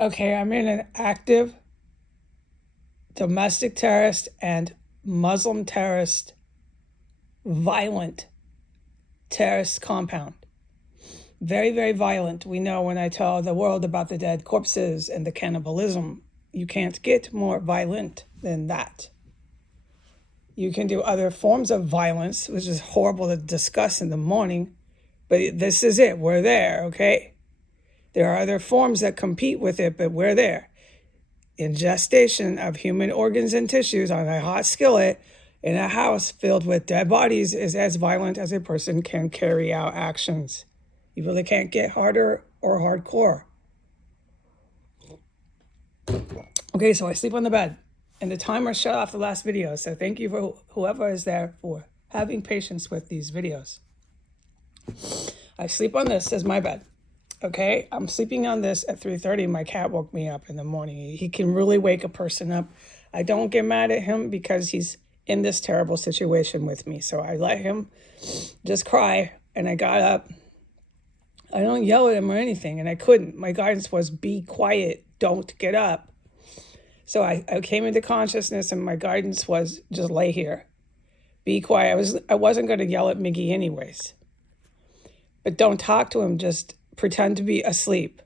Okay, I'm in an active domestic terrorist and Muslim terrorist, violent terrorist compound. Very, very violent. We know when I tell the world about the dead corpses and the cannibalism, you can't get more violent than that. You can do other forms of violence, which is horrible to discuss in the morning, but this is it. We're there, okay? There are other forms that compete with it, but we're there. Ingestion of human organs and tissues on a hot skillet in a house filled with dead bodies is as violent as a person can carry out actions. You really can't get harder or hardcore. Okay, so I sleep on the bed and the timer shut off the last video. So thank you for whoever is there for having patience with these videos. I sleep on this as my bed. Okay, I'm sleeping on this at 3:30. My cat woke me up in the morning. He can really wake a person up. I don't get mad at him because he's in this terrible situation with me. So I let him just cry and I got up. I don't yell at him or anything, and I couldn't. My guidance was be quiet, don't get up. So I came into consciousness and my guidance was just lay here. Be quiet. I wasn't going to yell at Miggy anyways. But don't talk to him, just pretend to be asleep.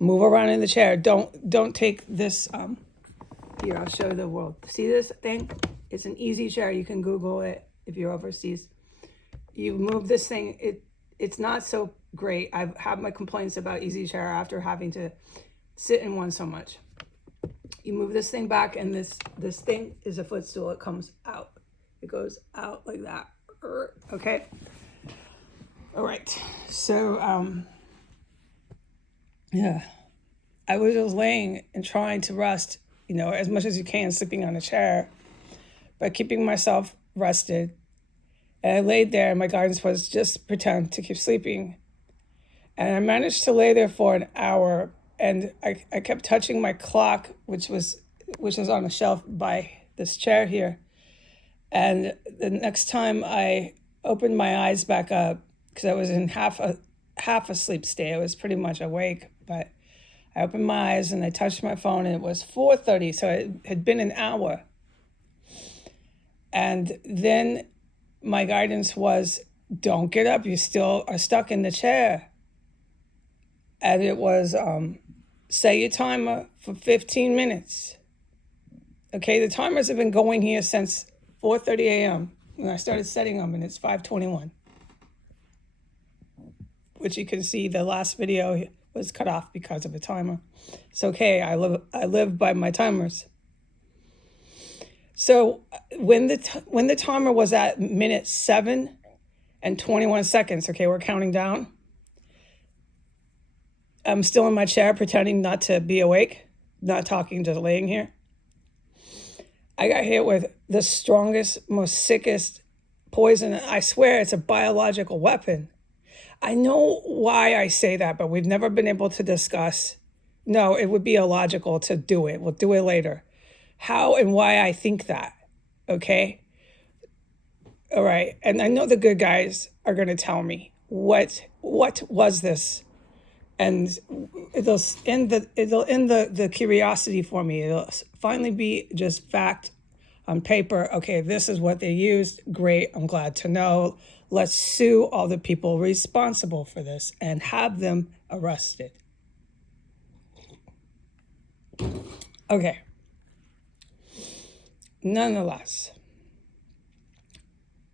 Move around in the chair. Don't take this here, I'll show you the world. See this thing? It's an easy chair. You can Google it if you're overseas. You move this thing, it's not so great. I've had my complaints about easy chair after having to sit in one so much. You move this thing back and this thing is a footstool. It comes out. It goes out like that. Okay? All right, so, yeah, I was just laying and trying to rest, as much as you can, sleeping on a chair, but keeping myself rested. And I laid there and my guidance was just pretend to keep sleeping. And I managed to lay there for an hour and I kept touching my clock, which was on a shelf by this chair here. And the next time I opened my eyes back up, because I was in half a sleep state. I was pretty much awake, but I opened my eyes and I touched my phone and it was 4:30, so it had been an hour. And then my guidance was, don't get up, you still are stuck in the chair. And it was, set your timer for 15 minutes. Okay, the timers have been going here since 4:30 a.m. when I started setting them, and it's 5:21. Which you can see the last video was cut off because of a timer. It's okay, I live by my timers. So when the timer was at minute 7 and 21 seconds, okay, we're counting down. I'm still in my chair pretending not to be awake, not talking, just laying here. I got hit with the strongest, most sickest poison. I swear it's a biological weapon. I know why I say that, but we've never been able to discuss. No, it would be illogical to do it. We'll do it later. How and why I think that, okay? All right, and I know the good guys are going to tell me what was this, and it'll end the curiosity for me. It'll finally be just fact on paper. Okay, this is what they used. Great, I'm glad to know. Let's sue all the people responsible for this and have them arrested. Okay. Nonetheless,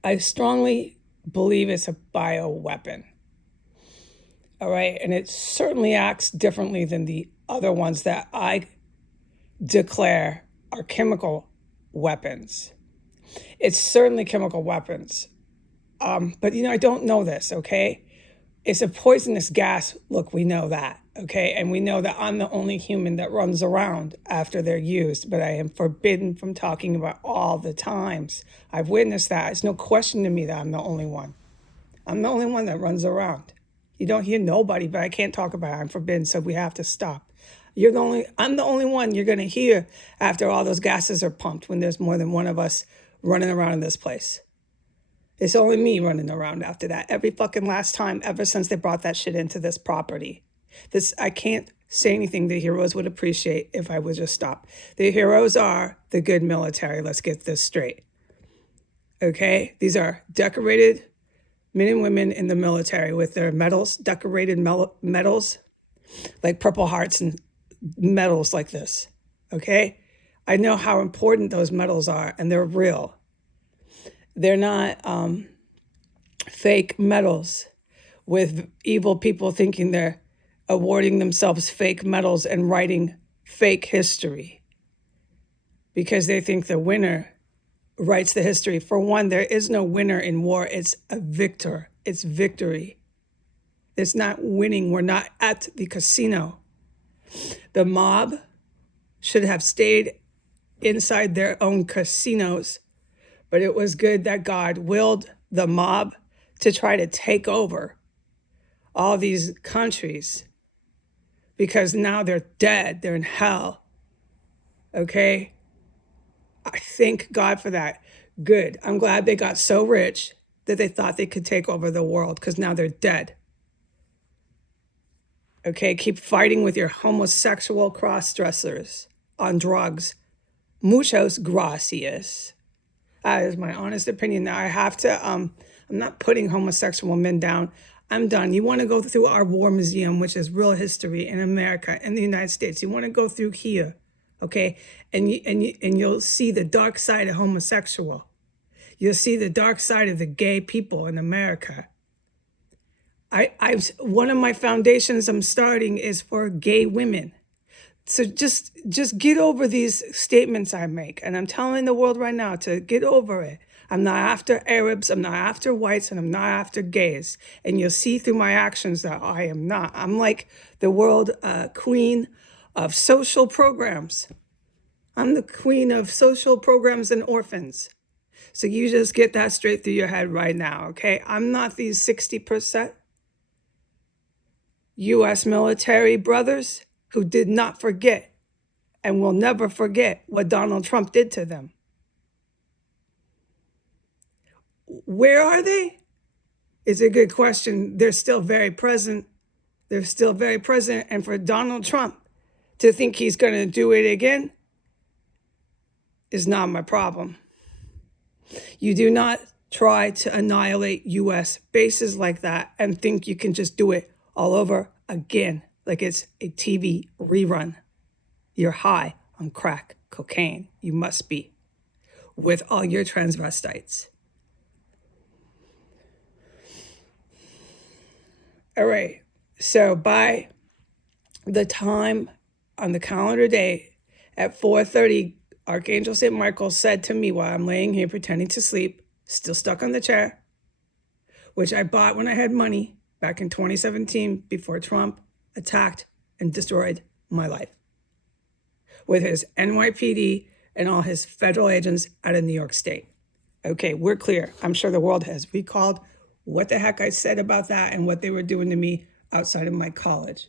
I strongly believe it's a bioweapon. All right. And it certainly acts differently than the other ones that I declare are chemical weapons. It's certainly chemical weapons. But, I don't know this, okay? It's a poisonous gas. Look, we know that, okay? And we know that I'm the only human that runs around after they're used, but I am forbidden from talking about all the times I've witnessed that. It's no question to me that I'm the only one. I'm the only one that runs around. You don't hear nobody, but I can't talk about it. I'm forbidden, so we have to stop. I'm the only one you're going to hear after all those gases are pumped when there's more than one of us running around in this place. It's only me running around after that. Every fucking last time, ever since they brought that shit into this property. I can't say anything the heroes would appreciate if I would just stop. The heroes are the good military. Let's get this straight. Okay? These are decorated men and women in the military with their medals, decorated medals, like Purple Hearts and medals like this. Okay? I know how important those medals are, and they're real. They're not fake medals with evil people thinking they're awarding themselves fake medals and writing fake history because they think the winner writes the history. For one, there is no winner in war. It's a victor. It's victory. It's not winning. We're not at the casino. The mob should have stayed inside their own casinos, but it was good that God willed the mob to try to take over all these countries because now they're dead. They're in hell. Okay? I thank God for that. Good. I'm glad they got so rich that they thought they could take over the world because now they're dead. Okay? Keep fighting with your homosexual cross-dressers on drugs. Muchos gracias. That is my honest opinion. Now I have to, I'm not putting homosexual men down. I'm done. You want to go through our war museum, which is real history in America, in the United States. You want to go through here, okay? And you'll see the dark side of homosexual. You'll see the dark side of the gay people in America. One of my foundations I'm starting is for gay women. So just get over these statements I make. And I'm telling the world right now to get over it. I'm not after Arabs, I'm not after whites, and I'm not after gays. And you'll see through my actions that I am not. I'm like the world queen of social programs. I'm the queen of social programs and orphans. So you just get that straight through your head right now, okay? I'm not these 60% U.S. military brothers who did not forget and will never forget what Donald Trump did to them. Where are they? It's a good question. They're still very present. They're still very present. And for Donald Trump to think he's going to do it again is not my problem. You do not try to annihilate U.S. bases like that and think you can just do it all over again, like it's a TV rerun. You're high on crack cocaine. You must be, with all your transvestites. All right, so by the time on the calendar day at 4:30, Archangel St. Michael said to me while I'm laying here pretending to sleep, still stuck on the chair, which I bought when I had money back in 2017 before Trump attacked and destroyed my life with his NYPD and all his federal agents out of New York State. Okay, we're clear. I'm sure the world has recalled what the heck I said about that and what they were doing to me outside of my college.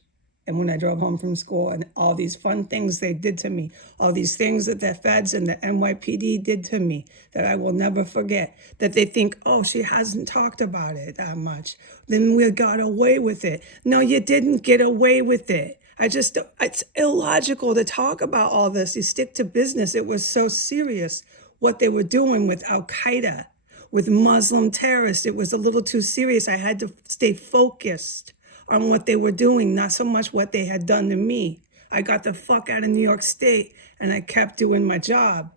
And when I drove home from school and all these fun things they did to me, all these things that the feds and the NYPD did to me that I will never forget, that they think, oh, she hasn't talked about it that much. Then we got away with it. No, you didn't get away with it. It's illogical to talk about all this. You stick to business. It was so serious what they were doing with Al-Qaeda, with Muslim terrorists. It was a little too serious. I had to stay focused on what they were doing, not so much what they had done to me. I got the fuck out of New York State and I kept doing my job.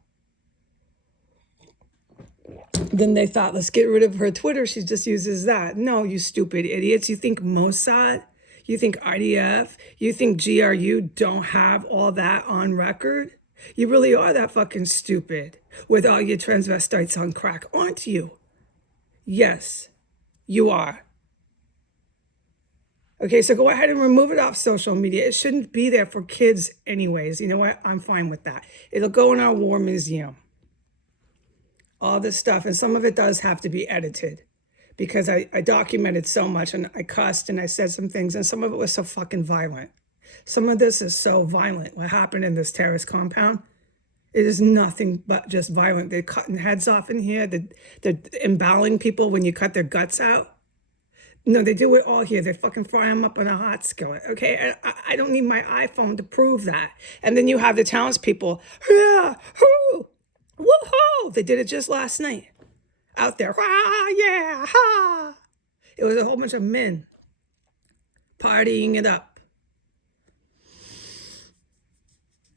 Then they thought, let's get rid of her Twitter. She just uses that. No, you stupid idiots. You think Mossad, you think IDF, you think GRU don't have all that on record? You really are that fucking stupid with all your transvestites on crack, aren't you? Yes, you are. Okay, so go ahead and remove it off social media. It shouldn't be there for kids anyways. You know what? I'm fine with that. It'll go in our war museum. All this stuff, and some of it does have to be edited because I documented so much and I cussed and I said some things and some of it was so fucking violent. Some of this is so violent. What happened in this terrorist compound, it is nothing but just violent. They're cutting heads off in here. They're embalming people when you cut their guts out. No, they do it all here. They fucking fry them up on a hot skillet, okay? And I don't need my iPhone to prove that. And then you have the townspeople, yeah, hoo, woohoo! They did it just last night out there. Ah, yeah, ha! It was a whole bunch of men partying it up.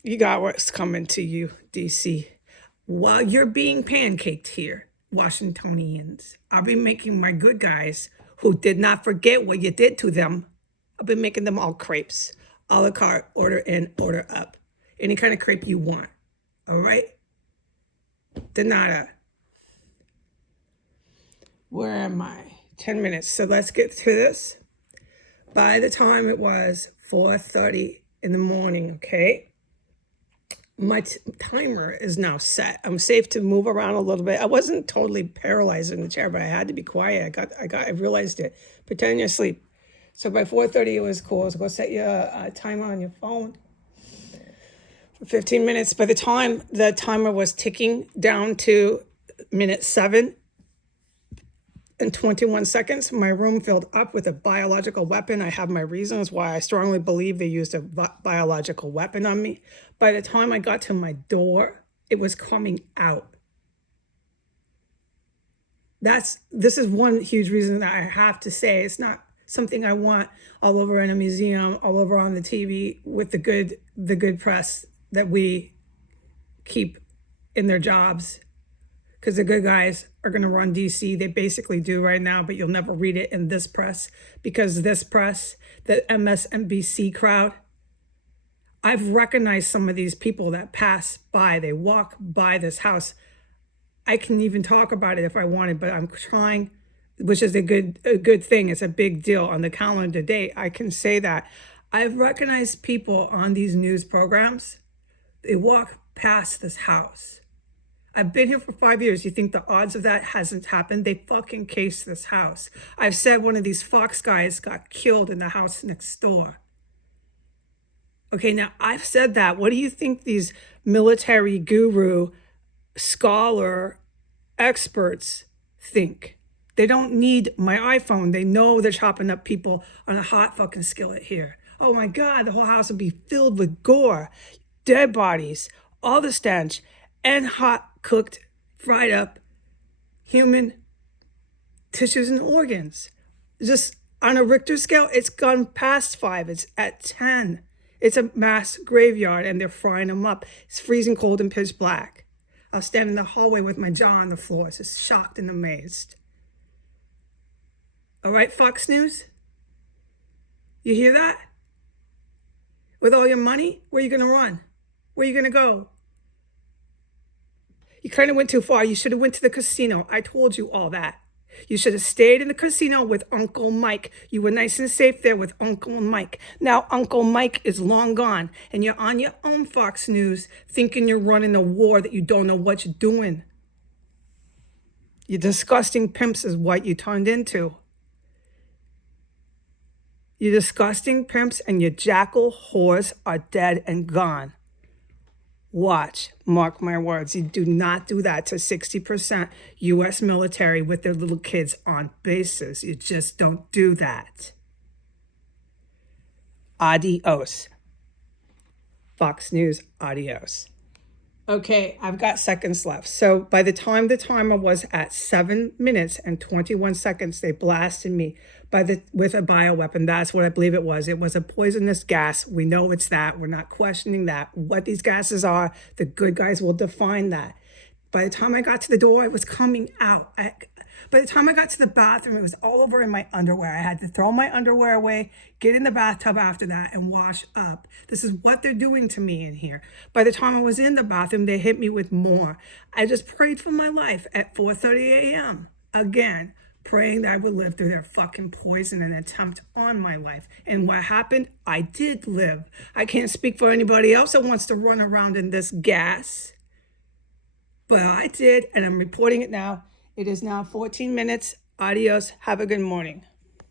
You got what's coming to you, DC. While you're being pancaked here, Washingtonians, I'll be making my good guys who did not forget what you did to them. I'll be making them all crepes, a la carte, order in, order up. Any kind of crepe you want. All right? Donata. Where am I? 10 minutes. So let's get to this. By the time it was 4:30 in the morning, okay? My timer is now set. I'm safe to move around a little bit. I wasn't totally paralyzed in the chair, but I had to be quiet. I realized it. Pretend you're asleep. So by 4:30, it was cool. So go set your timer on your phone for 15 minutes. By the time the timer was ticking down to minute 7 and 21 seconds, my room filled up with a biological weapon. I have my reasons why I strongly believe they used a biological weapon on me. By the time I got to my door, it was coming out. This is one huge reason that I have to say it's not something I want all over in a museum, all over on the TV with the good press that we keep in their jobs. Because the good guys are going to run DC. They basically do right now, but you'll never read it in this press. Because this press, the MSNBC crowd, I've recognized some of these people that pass by. They walk by this house. I can even talk about it if I wanted, but I'm trying, which is a good thing. It's a big deal on the calendar date. I can say that. I've recognized people on these news programs. They walk past this house. I've been here for 5 years. You think the odds of that hasn't happened? They fucking cased this house. I've said one of these Fox guys got killed in the house next door. Okay, now I've said that. What do you think these military guru, scholar, experts think? They don't need my iPhone. They know they're chopping up people on a hot fucking skillet here. Oh my God, the whole house will be filled with gore, dead bodies, all the stench, and hot, cooked, fried up human tissues and organs. Just on a Richter scale, it's gone past 5. It's at 10. It's a mass graveyard, and they're frying them up. It's freezing cold and pitch black. I'll stand in the hallway with my jaw on the floor, just shocked and amazed. All right, Fox News? You hear that? With all your money, where are you going to run? Where are you going to go? You kind of went too far. You should have went to the casino. I told you all that. You should have stayed in the casino with Uncle Mike. You were nice and safe there with Uncle Mike. Now Uncle Mike is long gone, and you're on your own, Fox News, thinking you're running a war that you don't know what you're doing. You disgusting pimps is what you turned into. You disgusting pimps and your jackal whores are dead and gone. Watch, mark my words, you do not do that to 60% U.S. military with their little kids on bases. You just don't do that. Adios. Fox News, adios. Okay, I've got seconds left. So by the time the timer was at 7 minutes and 21 seconds, they blasted me with a bioweapon. That's what I believe it was. It was a poisonous gas. We know it's that. We're not questioning that. What these gases are, the good guys will define that. By the time I got to the door, it was coming out. By the time I got to the bathroom, it was all over in my underwear. I had to throw my underwear away, get in the bathtub after that, and wash up. This is what they're doing to me in here. By the time I was in the bathroom, they hit me with more. I just prayed for my life at 4:30 a.m. Again, praying that I would live through their fucking poison and attempt on my life. And what happened? I did live. I can't speak for anybody else that wants to run around in this gas. But I did, and I'm reporting it now. It is now 14 minutes. Adios. Have a good morning.